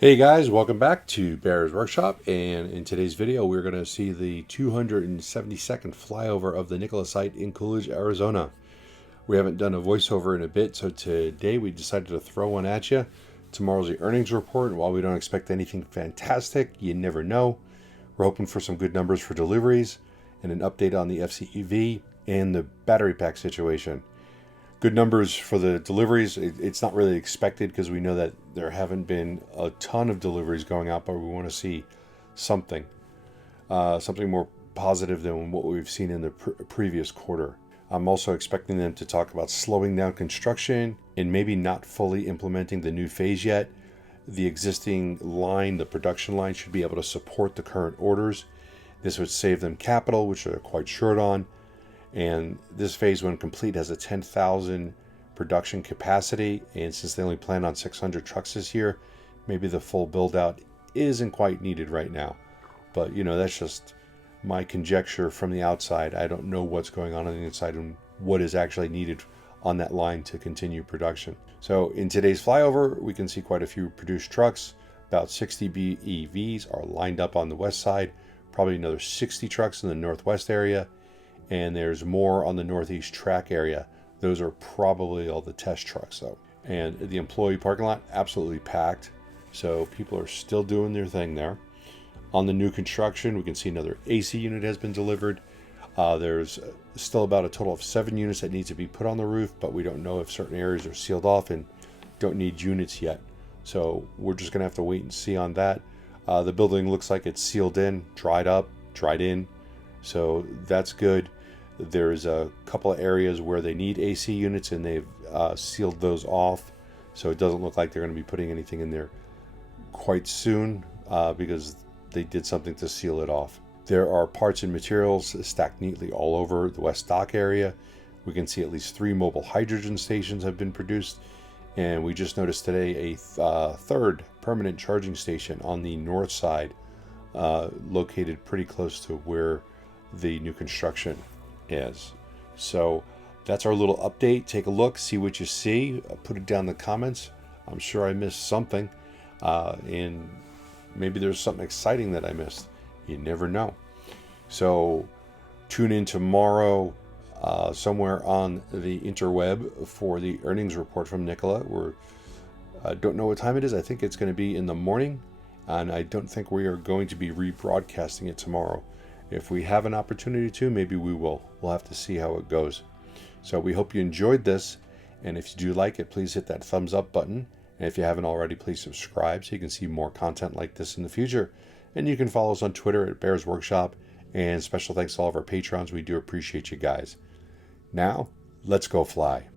Hey guys, welcome back to Bear's Workshop, and in today's video we're going to see the 272nd flyover of the Nikola site in Coolidge, Arizona. We haven't done a voiceover in a bit, so today we decided to throw one at you. Tomorrow's the earnings report, and while we don't expect anything fantastic, you never know. We're hoping for some good numbers for deliveries, and an update on the FCEV and the battery pack situation. Good numbers for the deliveries. It's not really expected because we know that there haven't been a ton of deliveries going out, but we want to see something, something more positive than what we've seen in the previous quarter. I'm also expecting them to talk about slowing down construction and maybe not fully implementing the new phase yet. The existing line, the production line, should be able to support the current orders. This would save them capital, which they're quite short on. And this phase, when complete, has a 10,000 production capacity. And since they only plan on 600 trucks this year, maybe the full build out isn't quite needed right now. But, that's just my conjecture from the outside. I don't know what's going on the inside and what is actually needed on that line to continue production. So in today's flyover, we can see quite a few produced trucks. About 60 BEVs are lined up on the west side, probably another 60 trucks in the northwest area. And there's more on the northeast track area. Those are probably all the test trucks though. And the employee parking lot, absolutely packed. So people are still doing their thing there. On the new construction, we can see another AC unit has been delivered. There's still about a total of 7 units that need to be put on the roof, but we don't know if certain areas are sealed off and don't need units yet. So we're just gonna have to wait and see on that. The building looks like it's sealed in, dried up, dried in. So that's good. There's a couple of areas where they need AC units and they've sealed those off. So it doesn't look like they're going to be putting anything in there quite soon because they did something to seal it off. There are parts and materials stacked neatly all over the West Dock area. We can see at least 3 mobile hydrogen stations have been produced. And we just noticed today a third permanent charging station on the north side located pretty close to where the new construction is. So that's our little update. Take a look, see what you see, put it down in the comments. I'm sure I missed something, and maybe there's something exciting that I missed. You never know. So tune in tomorrow somewhere on the interweb for the earnings report from Nikola. I don't know what time it is. I think it's going to be in the morning, and I don't think we are going to be rebroadcasting it tomorrow. If we have an opportunity to, maybe we will. We'll have to see how it goes. So we hope you enjoyed this. And if you do like it, please hit that thumbs up button. And if you haven't already, please subscribe so you can see more content like this in the future. And you can follow us on Twitter at Bears Workshop. And special thanks to all of our patrons. We do appreciate you guys. Now, let's go fly.